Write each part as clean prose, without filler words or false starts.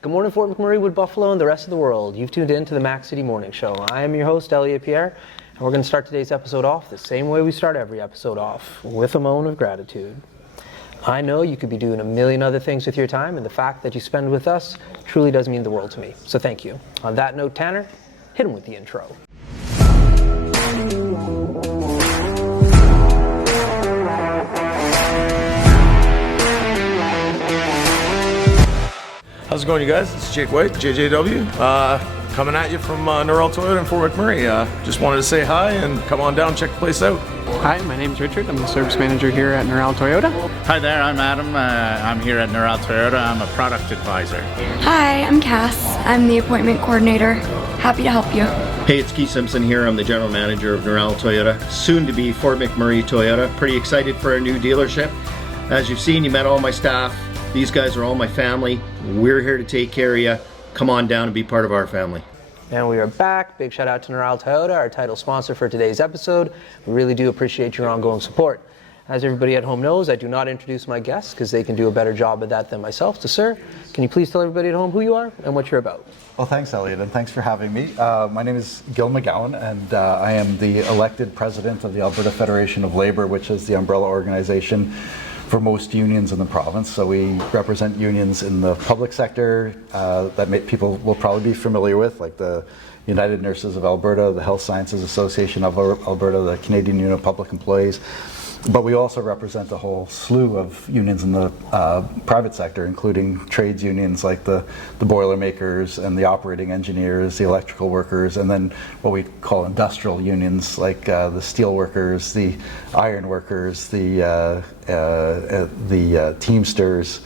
Good morning, Fort McMurray, Wood Buffalo, and the rest of the world. You've tuned in to the Mac City Morning Show. I am your host, Elliot Pierre, and we're going to start today's episode off the same way we start every episode off, with a moan of gratitude. I know you could be doing a million other things with your time, and the fact that you spend with us truly does mean the world to me. So thank you. On that note, Tanner, hit him with the intro. How's it going, you guys? It's Jake White, JJW, coming at you from Norrell Toyota in Fort McMurray. Just wanted to say hi and come on down, check the place out. Hi, my name's Richard. I'm the service manager here at Norrell Toyota. Hi there, I'm Adam. I'm here at Norrell Toyota. I'm a product advisor. Hi, I'm Cass. I'm the appointment coordinator. Happy to help you. Hey, it's Keith Simpson here. I'm the general manager of Norrell Toyota, soon to be Fort McMurray Toyota. Pretty excited for our new dealership. As you've seen, you met all my staff. These guys are all my family. We're here to take care of you. Come on down and be part of our family. And we are back. Big shout out to Norrell Toyota, our title sponsor for today's episode. We really do appreciate your ongoing support. As everybody at home knows, I do not introduce my guests because they can do a better job of that than myself. So sir, can you please tell everybody at home who you are and what you're about? Well, thanks, Elliot, and thanks for having me. My name is Gil McGowan, and I am the elected president of the Alberta Federation of Labor, which is the umbrella organization for most unions in the province. So we represent unions in the public sector that people will probably be familiar with, like the United Nurses of Alberta, the Health Sciences Association of Alberta, the Canadian Union of Public Employees. But we also represent a whole slew of unions in the private sector, including trades unions like the Boilermakers and the operating engineers, the electrical workers, and then what we call industrial unions like the steel workers, the iron workers, the Teamsters,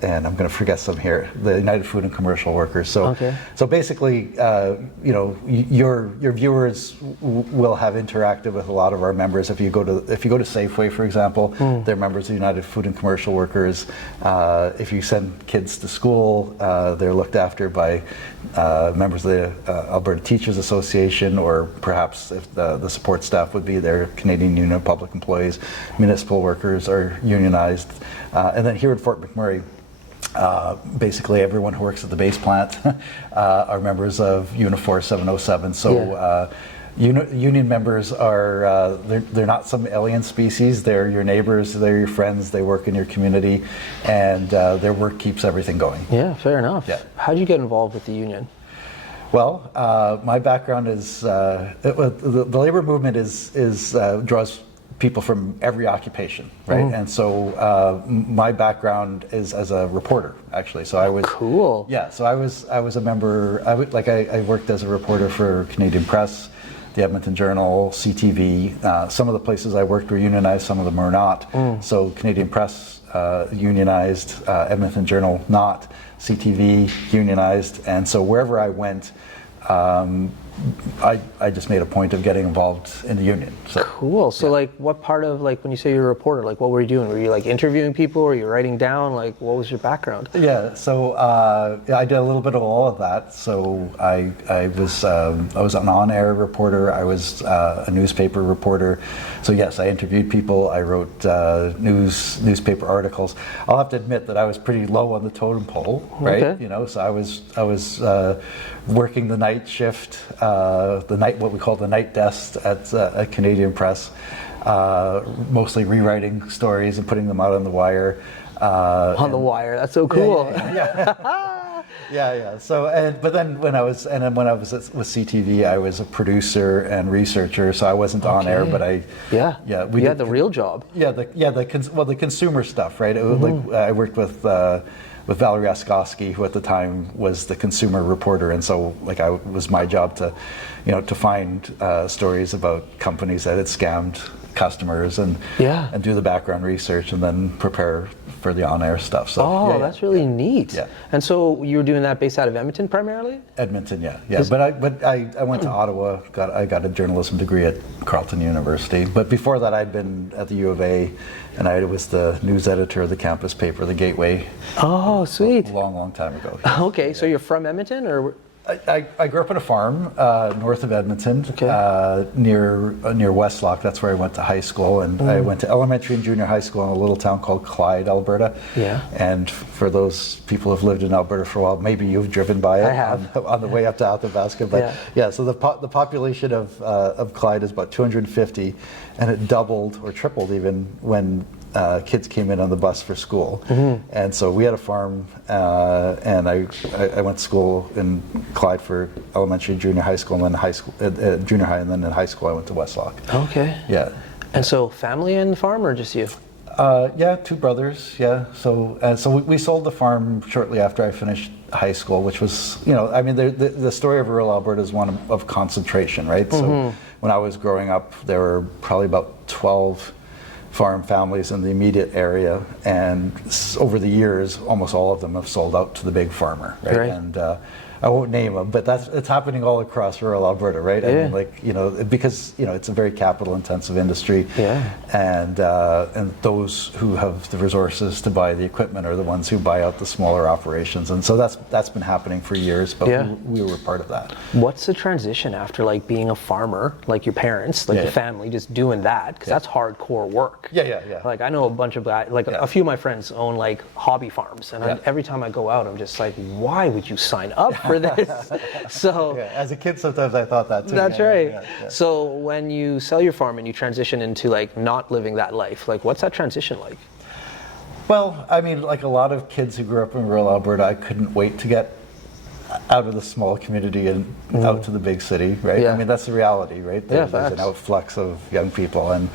and I'm going to forget some here, the United Food and Commercial Workers. So, so basically, your viewers will have interacted with a lot of our members. If you go to Safeway, for example, they're members of the United Food and Commercial Workers. If you send kids to school, they're looked after by members of the Alberta Teachers Association, or perhaps if the support staff would be their Canadian Union of Public Employees. Municipal workers are unionized. And then here at Fort McMurray, basically everyone who works at the base plant are members of Unifor 707. So union members are, they're not some alien species. They're your neighbors, they're your friends, they work in your community, and their work keeps everything going. Yeah, fair enough. Yeah. How did you get involved with the union? Well, my background is, the labor movement draws people from every occupation, right? And so my background is as a reporter, actually. So I was cool. Yeah, so I was a member. I worked as a reporter for Canadian Press, the Edmonton Journal, CTV. Some of the places I worked were unionized, some of them are not. So Canadian Press unionized, Edmonton Journal not, CTV unionized, and so wherever I went, I just made a point of getting involved in the union. So, cool. So like what part of, like when you say you're a reporter, like what were you doing? Were you like interviewing people, or were you writing down, like what was your background? Yeah, so I did a little bit of all of that. So I was an on-air reporter, I was a newspaper reporter. So yes, I interviewed people, I wrote newspaper articles. I'll have to admit that I was pretty low on the totem pole, right? Okay. You know, so I was working the night shift, what we call the night desk at Canadian Press, mostly rewriting stories and putting them out on the wire. On the wire, that's so cool. Yeah. So, but then when I was with CTV, I was a producer and researcher. So I wasn't on air, but we had the real job. The consumer stuff, right? Like, I worked with Valerie Oskowski, who at the time was the consumer reporter, and so like it was my job to find stories about companies that had scammed customers and do the background research and then prepare for the on-air stuff. So that's really neat. Yeah. And so you were doing that based out of Edmonton primarily? Edmonton, yeah. But I went to Ottawa. I got a journalism degree at Carleton University. But before that, I'd been at the U of A, and I was the news editor of the campus paper, The Gateway. Oh, sweet. A long time ago. Okay, so you're from Edmonton, or? I grew up on a farm north of Edmonton, near Westlock. That's where I went to high school, and I went to elementary and junior high school in a little town called Clyde, Alberta. Yeah. And for those people who've lived in Alberta for a while, maybe you've driven by it. I have. on the way up to Athabasca. But so the population of Clyde is about 250, and it doubled or tripled even when kids came in on the bus for school. And so we had a farm, and I went to school in Clyde for elementary and junior high school, and then high school, junior high, and then in high school I went to Westlock. Okay. Yeah. And so family and farm, or just you? Yeah, two brothers. Yeah. So we sold the farm shortly after I finished high school, which was, I mean, the story of rural Alberta is one of concentration, right? So when I was growing up, there were probably about 12 farm families in the immediate area, and over the years, almost all of them have sold out to the big farmer, right? And I won't name them, but it's happening all across rural Alberta, right? I mean, because it's a very capital-intensive industry, and those who have the resources to buy the equipment are the ones who buy out the smaller operations, and so that's been happening for years. But we were part of that. What's the transition after being a farmer, like your parents, the family, just doing that? Because that's hardcore work. Yeah. Like I know a bunch of guys, a few of my friends own hobby farms, and every time I go out, I'm just like, why would you sign up for this? So as a kid, sometimes I thought that too. That's right. Yeah. So when you sell your farm and you transition into not living that life, what's that transition like? Well, I mean, like a lot of kids who grew up in rural Alberta, I couldn't wait to get out of the small community and out to the big city, right? I mean, that's the reality, right? There's an outflux of young people, and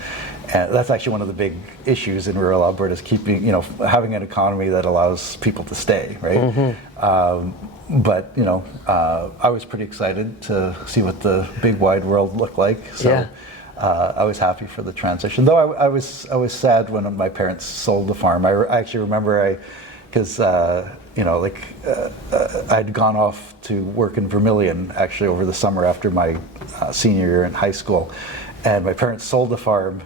that's actually one of the big issues in rural Alberta is keeping, having an economy that allows people to stay, right? But I was pretty excited to see what the big wide world looked like. So I was happy for the transition. Though I was sad when my parents sold the farm. I actually remember because I'd gone off to work in Vermilion actually over the summer after my senior year in high school, and my parents sold the farm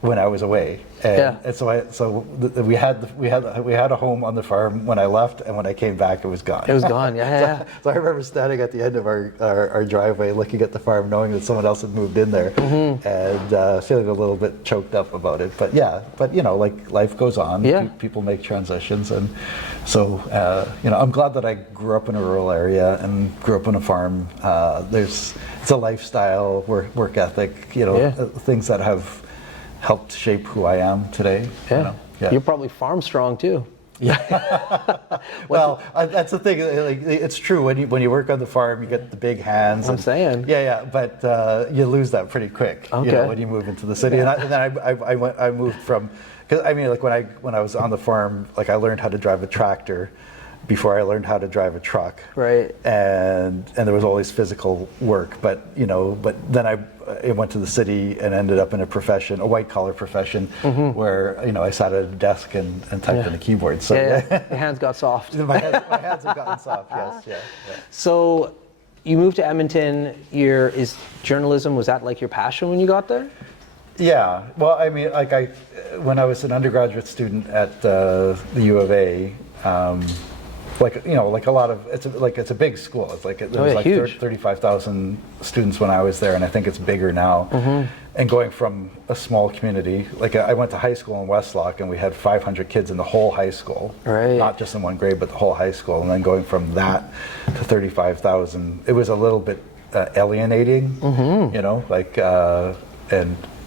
when I was away, and so we had a home on the farm when I left, and when I came back, it was gone. It was gone, So I remember standing at the end of our driveway, looking at the farm, knowing that someone else had moved in there, and feeling a little bit choked up about it. But life goes on. People make transitions, and so I'm glad that I grew up in a rural area and grew up on a farm. It's a lifestyle, work ethic, things that have helped shape who I am today. You're probably farm strong too. Well, that's the thing. It's true when you work on the farm, you get the big hands. I'm saying. But you lose that pretty quick. When you move into the city. And then I moved from, because I mean, when I was on the farm, I learned how to drive a tractor before I learned how to drive a truck. Right. And there was always physical work, but then I went to the city and ended up in a white collar profession, where I sat at a desk and typed on a keyboard. So your hands got soft. my hands have gotten soft. Yes. So you moved to Edmonton. Is journalism, was that your passion when you got there? Yeah. Well, I mean, when I was an undergraduate student at the U of A. A lot of it's a big school. It's there was 35,000 students when I was there, and I think it's bigger now. And going from a small community, I went to high school in Westlock, and we had 500 kids in the whole high school, not just in one grade, but the whole high school. And then going from that to 35,000, it was a little bit alienating,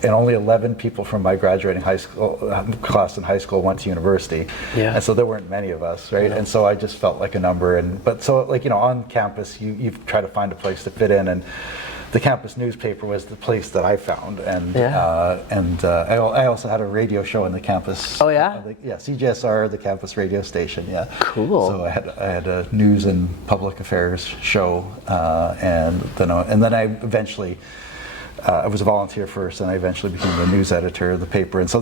and only 11 people from my graduating high school class in high school went to university, and so there weren't many of us, right? And so I just felt like a number. But on campus, you try to find a place to fit in, and the campus newspaper was the place that I found, and I also had a radio show in the campus. Oh yeah. CJSR, the campus radio station. Yeah. Cool. So I had a news and public affairs show, and then I eventually. I was a volunteer first, and I eventually became the news editor of the paper, and so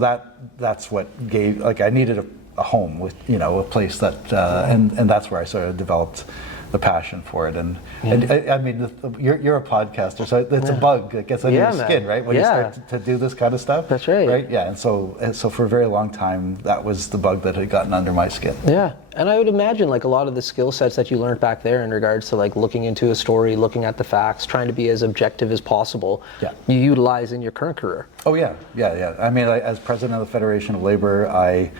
that's what gave. I needed a home, with a place that, and that's where I sort of developed the passion for it. And I mean, you're a podcaster, so it's a bug that gets under your skin, right? When you start to do this kind of stuff. That's right. Right? Yeah. And so for a very long time, that was the bug that had gotten under my skin. Yeah. And I would imagine like a lot of the skill sets that you learned back there in regards to like looking into a story, looking at the facts, trying to be as objective as possible, you utilize in your current career. Oh yeah. I mean, as president of the Federation of Labor, I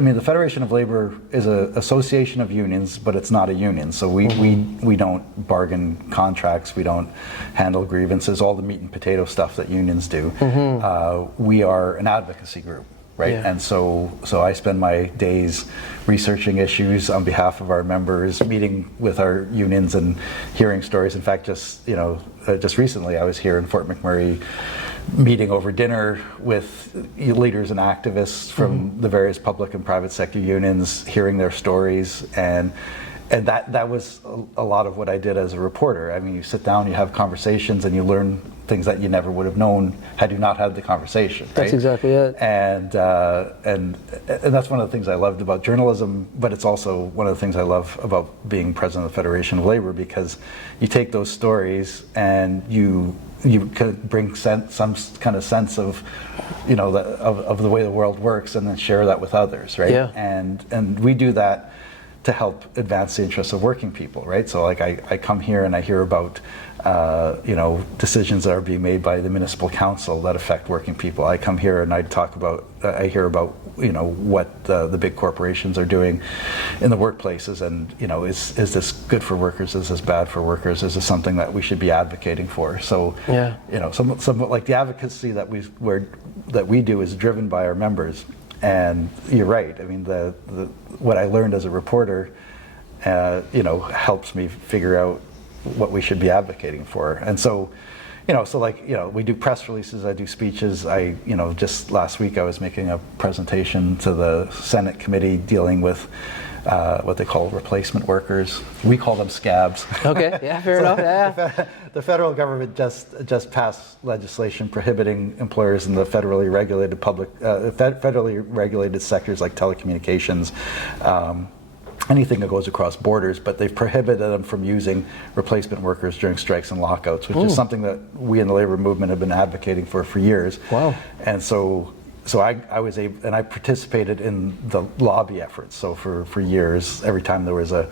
mean, the Federation of Labor is an association of unions, but it's not a union. So we don't bargain contracts, we don't handle grievances, all the meat and potato stuff that unions do. We are an advocacy group, right? Yeah. And so I spend my days researching issues on behalf of our members, meeting with our unions and hearing stories. In fact, just recently I was here in Fort McMurray, meeting over dinner with leaders and activists from the various public and private sector unions, hearing their stories, and that was a lot of what I did as a reporter. I mean, you sit down, you have conversations, and you learn things that you never would have known had you not had the conversation. Right? That's exactly it. And that's one of the things I loved about journalism, but it's also one of the things I love about being president of the Federation of Labor, because you take those stories and you could bring some kind of sense of, of the way the world works, and then share that with others, right? Yeah. And we do that to help advance the interests of working people, right? So like I come here and I hear about, decisions that are being made by the municipal council that affect working people. I come here and I hear about, what the big corporations are doing in the workplaces, and, is this good for workers? Is this bad for workers? Is this something that we should be advocating for? So, some like the advocacy that we do is driven by our members. And you're right. I mean, what I learned as a reporter, helps me figure out what we should be advocating for. And so, we do press releases, I do speeches. Just last week I was making a presentation to the Senate committee dealing with what they call replacement workers. We call them scabs. Okay, yeah, fair enough. Yeah. The federal government just passed legislation prohibiting employers in the federally regulated sectors like telecommunications, anything that goes across borders, but they've prohibited them from using replacement workers during strikes and lockouts, which is something that we in the labor movement have been advocating for years. Wow. And so I was able, and I participated in the lobby efforts. So for years, every time there was a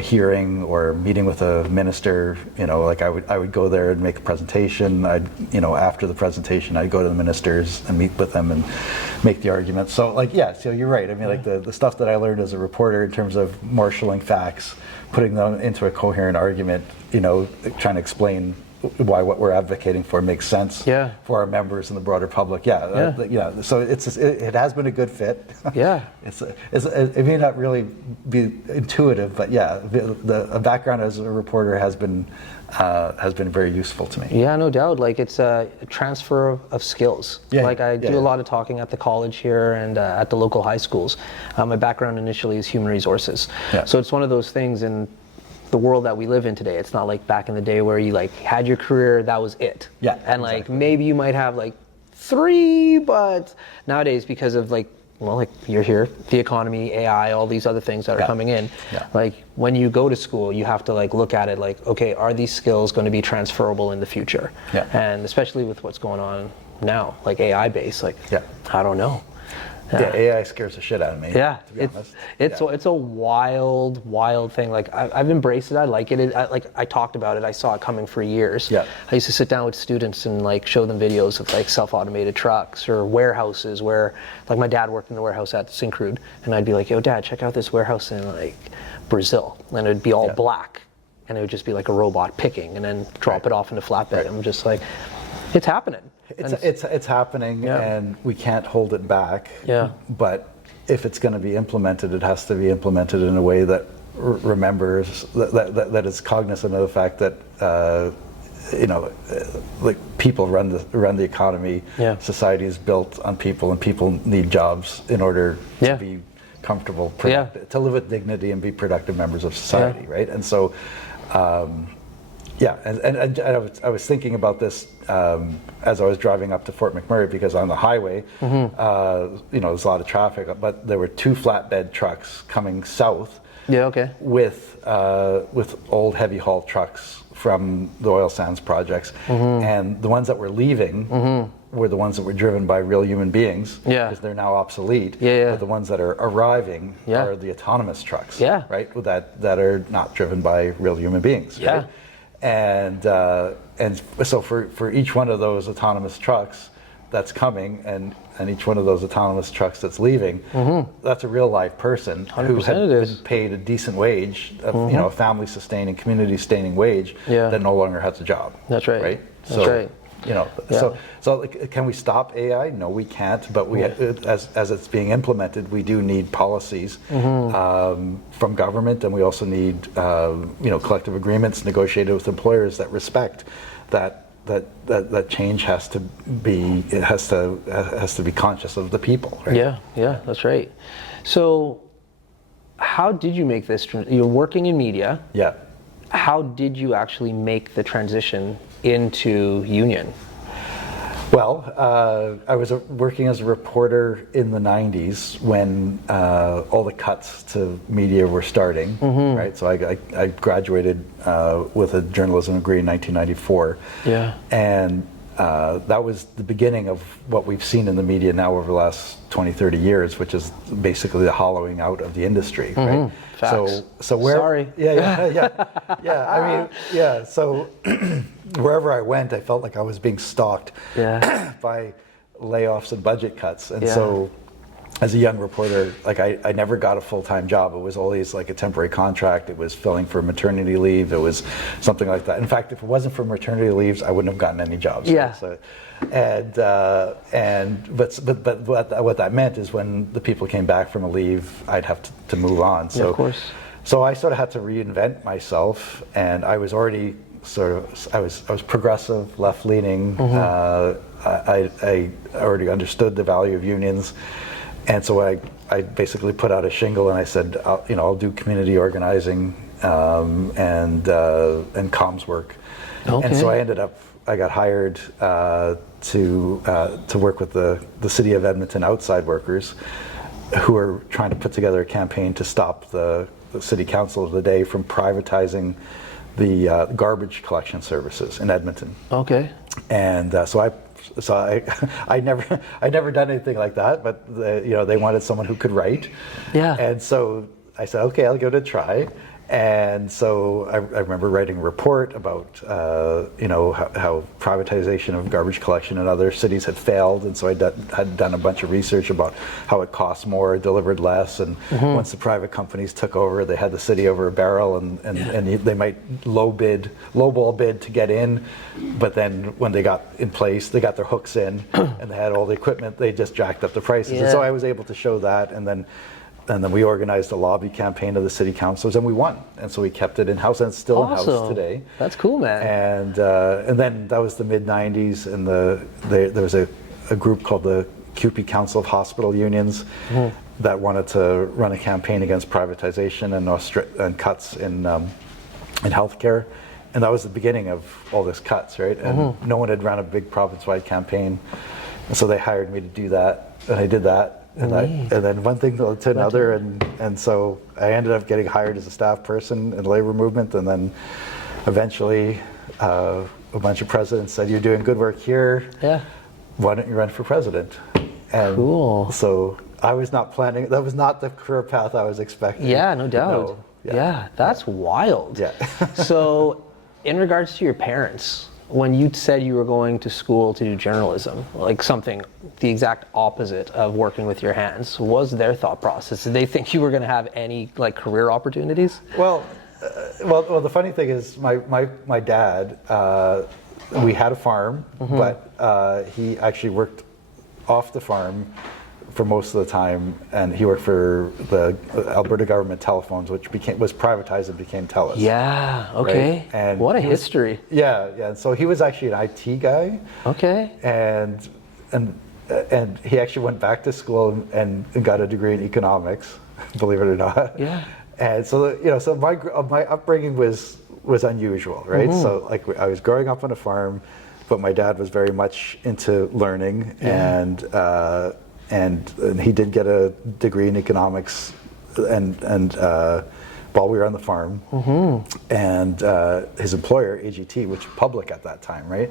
hearing or a meeting with a minister, I would go there and make a presentation. After the presentation, I'd go to the ministers and meet with them and make the argument. So so you're right. I mean, the stuff that I learned as a reporter in terms of marshaling facts, putting them into a coherent argument, trying to explain why what we're advocating for makes sense for our members and the broader public. So it has been a good fit. Yeah. It may not really be intuitive, but a background as a reporter has been very useful to me. Yeah, no doubt. It's a transfer of skills. I do a lot of talking at the college here and at the local high schools. My background initially is human resources. Yeah. So it's one of those things in the world that we live in today. It's not like back in the day where you had your career, that was it. Yeah. And exactly. Maybe you might have 3, but nowadays because of you're here, the economy, AI, all these other things that are coming in. Yeah. When you go to school, you have to look at it okay, are these skills going to be transferable in the future? Yeah. And especially with what's going on now, AI based, I don't know. Yeah, AI scares the shit out of me. Yeah, to be honest. It's a wild thing. I've embraced it. I like it. I talked about it. I saw it coming for years. Yeah. I used to sit down with students and show them videos of self-automated trucks or warehouses where my dad worked in the warehouse at Syncrude, and I'd be like, "Yo, Dad, check out this warehouse in Brazil," and it'd be all black, and it would just be a robot picking and then drop it off into flatbed. Right. I'm just it's happening. It's happening, and we can't hold it back. Yeah. But if it's going to be implemented, it has to be implemented in a way that remembers that is cognizant of the fact that people run the economy. Yeah. Society is built on people, and people need jobs in order to be comfortable, to live with dignity and be productive members of society, right? And so. Yeah, and I was thinking about this as I was driving up to Fort McMurray, because on the highway, there's a lot of traffic, but there were 2 flatbed trucks coming south. Yeah, okay. With old heavy haul trucks from the oil sands projects, and the ones that were leaving were the ones that were driven by real human beings, because they're now obsolete. But the ones that are arriving are the autonomous trucks, right? That are not driven by real human beings. Right? And so for each one of those autonomous trucks that's coming, and each one of those autonomous trucks that's leaving, that's a real live person who had been paid a decent wage, a family sustaining, community sustaining wage, that no longer has a job. That's right. Right. That's right. So can we stop AI? No, we can't. But we, as it's being implemented, we do need policies from government, and we also need collective agreements negotiated with employers that respect that change has to be conscious of the people. Right? Yeah, that's right. So, how did you make this? You're working in media. Yeah. How did you actually make the transition into union? Well, I was working as a reporter in the 90s when all the cuts to media were starting, right? So I graduated with a journalism degree in 1994. Yeah. And that was the beginning of what we've seen in the media now over the last 20, 30 years, which is basically the hollowing out of the industry, right? Facts. So where? Sorry. Yeah. I mean, so wherever I went, I felt like I was being stalked by layoffs and budget cuts, and so as a young reporter, like I never got a full-time job. It was always like a temporary contract. It was filling for maternity leave. It was something like that. In fact, if it wasn't for maternity leaves, I wouldn't have gotten any jobs. Yeah. So, but what that meant is when the people came back from a leave, I'd have to move on. So, of course. So I sort of had to reinvent myself, and I was already I was progressive, left-leaning. I already understood the value of unions. And so I basically put out a shingle, and I said, I'll do community organizing and comms work. Okay. And so I got hired to work with the city of Edmonton outside workers, who are trying to put together a campaign to stop the city council of the day from privatizing the garbage collection services in Edmonton. Okay. And so I never done anything like that, but they wanted someone who could write. Yeah. And so I said, okay, I'll give it a try. And so I remember writing a report about how privatization of garbage collection in other cities had failed, and so I had done a bunch of research about how it cost more, delivered less, and once the private companies took over, they had the city over a barrel, and they might lowball bid to get in, but then when they got in place, they got their hooks in, and they had all the equipment, they just jacked up the prices. And so I was able to show that, and then we organized a lobby campaign of the city councilors, and we won. And so we kept it in-house, and it's still in-house today. That's cool, man. And then that was the mid-90s, and there was a group called the CUPE Council of Hospital Unions that wanted to run a campaign against privatization and cuts in healthcare. And that was the beginning of all this cuts, right? And no one had run a big province-wide campaign. And so they hired me to do that, and I did that. And then one thing led to another, and so I ended up getting hired as a staff person in the labor movement, and then eventually a bunch of presidents said, "You're doing good work here. Yeah. Why don't you run for president?" And cool. So I was not planning. That was not the career path I was expecting. Yeah, no doubt. Yeah, that's wild. Yeah. So, in regards to your parents, when you said you were going to school to do journalism, like something the exact opposite of working with your hands, what was their thought process? Did they think you were going to have any career opportunities? Well, the funny thing is, my dad, we had a farm, but he actually worked off the farm for most of the time, and he worked for the Alberta government telephones, which was privatized and became TELUS. Yeah, okay. Right? And what a history. Yeah. And so he was actually an IT guy. Okay. And he actually went back to school and got a degree in economics, believe it or not. Yeah. And so, so my upbringing was unusual, right? So like I was growing up on a farm, but my dad was very much into learning, and he did get a degree in economics, and while we were on the farm, and his employer AGT, which was public at that time, right?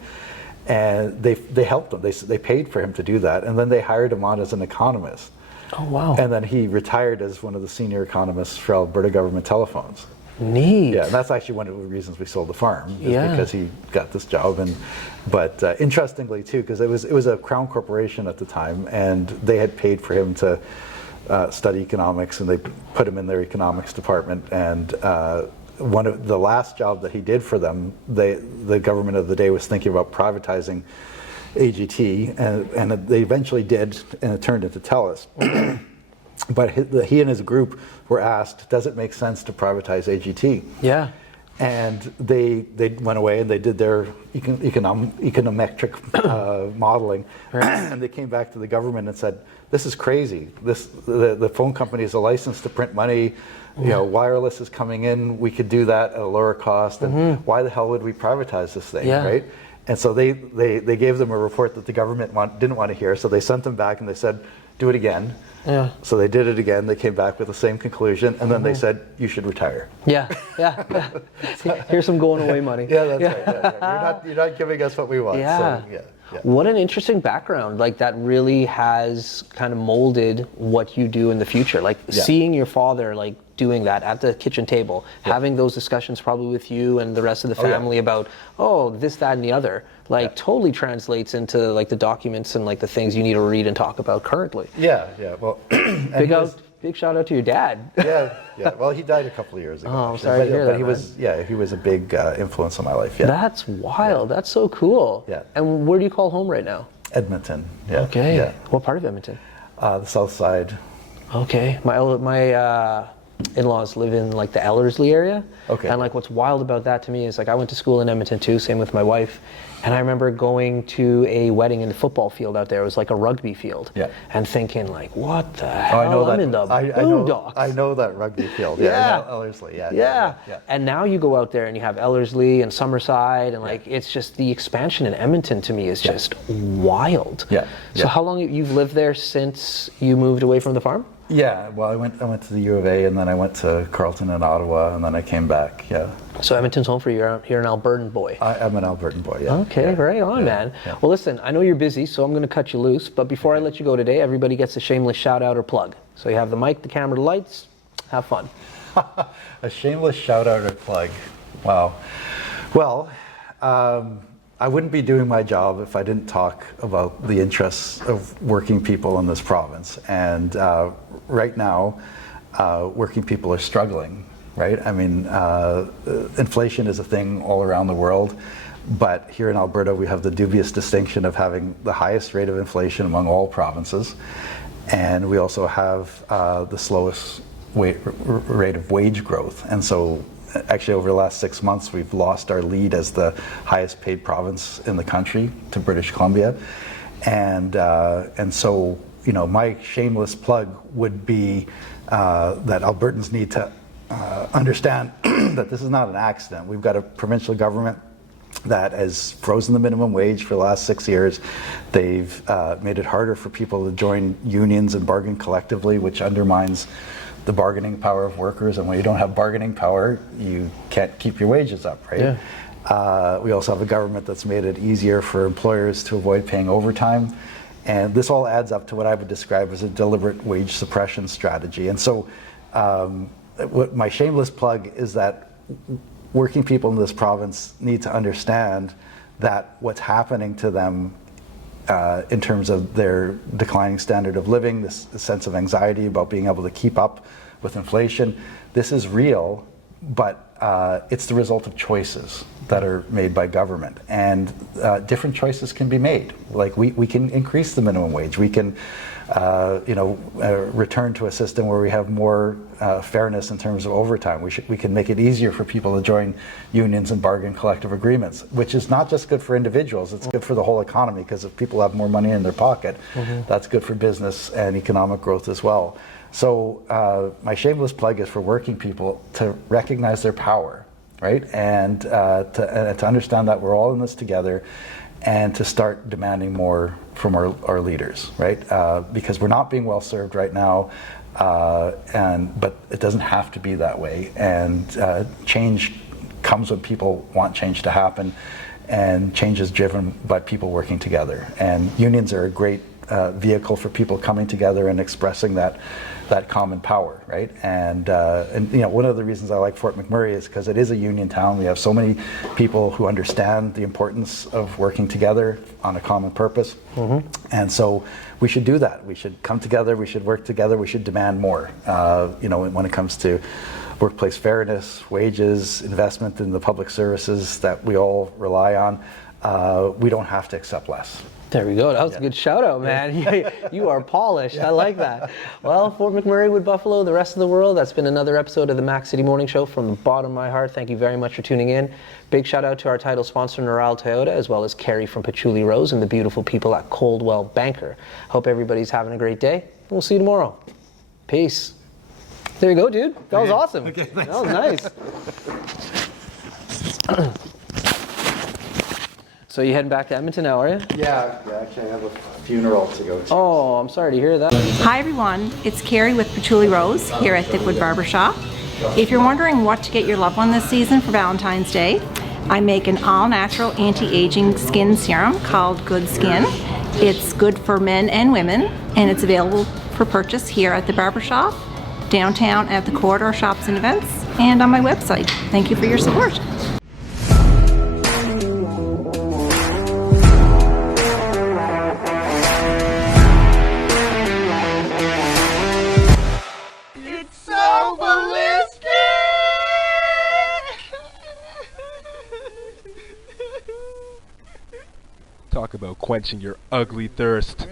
And they helped him. They paid for him to do that, and then they hired him on as an economist. Oh, wow. And then he retired as one of the senior economists for Alberta Government Telephones. Neat. Yeah, and that's actually one of the reasons we sold the farm, is because he got this job. But interestingly too, because it was a Crown corporation at the time, and they had paid for him to study economics, and they put him in their economics department. And one of the last job that he did for them, the government of the day was thinking about privatizing AGT, and they eventually did, and it turned into TELUS. But he and his group were asked, does it make sense to privatize AGT? Yeah. And they went away and they did their econometric modeling, and they came back to the government and said, this is crazy. The phone company is a license to print money. Wireless is coming in. We could do that at a lower cost. And why the hell would we privatize this thing, right? And so they gave them a report that the government didn't want to hear. So they sent them back and they said, do it again. Yeah. So they did it again. They came back with the same conclusion, and then they said, you should retire. Yeah. Here's some going away money. Yeah, that's right. Yeah. You're not giving us what we want. Yeah. So, yeah. What an interesting background. Like, that really has kind of molded what you do in the future. Like, seeing your father, like, doing that at the kitchen table, having those discussions probably with you and the rest of the family about, this, that, and the other, like, totally translates into, like, the documents and, like, the things you need to read and talk about currently. Yeah. Well, big shout out to your dad. Yeah. Well, he died a couple of years ago. Oh, I'm sorry to hear that, But he was a big influence on my life. Yeah. That's wild. That's so cool. Yeah. And where do you call home right now? Edmonton. Yeah. Okay. Yeah. What part of Edmonton? The south side. Okay. My in-laws live in, like, the Ellerslie area. Okay. And, like, what's wild about that to me is, like, I went to school in Edmonton too, same with my wife. And I remember going to a wedding in the football field out there. It was like a rugby field. Yeah. And thinking, like, what the hell? I'm in the boondocks. I know that rugby field. Yeah. Ellerslie. Yeah. And now you go out there and you have Ellerslie and Summerside, and like, it's just, the expansion in Edmonton to me is just wild. Yeah. So how long you've lived there since you moved away from the farm? Yeah. Well, I went to the U of A, and then I went to Carleton and Ottawa, and then I came back. Yeah. So Edmonton's home for you. You're an Albertan boy. I'm an Albertan boy. Yeah. Okay, right on, man. Yeah. Well, listen, I know you're busy, so I'm going to cut you loose. But before I let you go today, everybody gets a shameless shout out or plug. So you have the mic, the camera, the lights. Have fun. A shameless shout out or plug. Wow. Well, I wouldn't be doing my job if I didn't talk about the interests of working people in this province. And right now, working people are struggling, right? I mean, inflation is a thing all around the world, but here in Alberta, we have the dubious distinction of having the highest rate of inflation among all provinces. And we also have the slowest rate of wage growth. And so actually over the last 6 months, we've lost our lead as the highest paid province in the country to British Columbia. And so, my shameless plug would be that Albertans need to understand that this is not an accident. We've got a provincial government that has frozen the minimum wage for the last 6 years. They've made it harder for people to join unions and bargain collectively, which undermines the bargaining power of workers. And when you don't have bargaining power, you can't keep your wages up, right? Yeah. We also have a government that's made it easier for employers to avoid paying overtime. And this all adds up to what I would describe as a deliberate wage suppression strategy. And so what my shameless plug is that working people in this province need to understand that what's happening to them in terms of their declining standard of living, this sense of anxiety about being able to keep up with inflation, this is real, but it's the result of choices that are made by government. And different choices can be made. Like we can increase the minimum wage. We can return to a system where we have more fairness in terms of overtime. We can make it easier for people to join unions and bargain collective agreements, which is not just good for individuals, it's good for the whole economy, because if people have more money in their pocket, that's good for business and economic growth as well. So my shameless plug is for working people to recognize their power, right? And to understand that we're all in this together, and to start demanding more from our leaders, right? Because we're not being well served right now, but it doesn't have to be that way. And change comes when people want change to happen, and change is driven by people working together. And unions are a great vehicle for people coming together and expressing that common power, right? And you know, one of the reasons I like Fort McMurray is because it is a union town. We have so many people who understand the importance of working together on a common purpose. And so we should do that. We should come together, we should work together, we should demand more, you know, when it comes to workplace fairness, wages, investment in the public services that we all rely on. We don't have to accept less. There we go. That was a good shout out, man. You are polished. I like that. Well, Fort McMurray, Wood Buffalo, the rest of the world, that's been another episode of the Mac City Morning Show. From the bottom of my heart, thank you very much for tuning in. Big shout out to our title sponsor, Neural Toyota, as well as Carrie from Patchouli Rose and the beautiful people at Coldwell Banker. Hope everybody's having a great day. We'll see you tomorrow. Peace. There you go, dude. That was awesome. Okay, thanks. That was nice. So you heading back to Edmonton now, are you? Yeah, actually I have a funeral to go to. Oh, I'm sorry to hear that. Hi everyone, it's Carrie with Patchouli Rose here at Thickwood Barbershop. If you're wondering what to get your loved one this season for Valentine's Day, I make an all-natural anti-aging skin serum called Good Skin. It's good for men and women, and it's available for purchase here at the barbershop, downtown at the Corridor Shops and Events, and on my website. Thank you for your support. Talk about quenching your ugly thirst.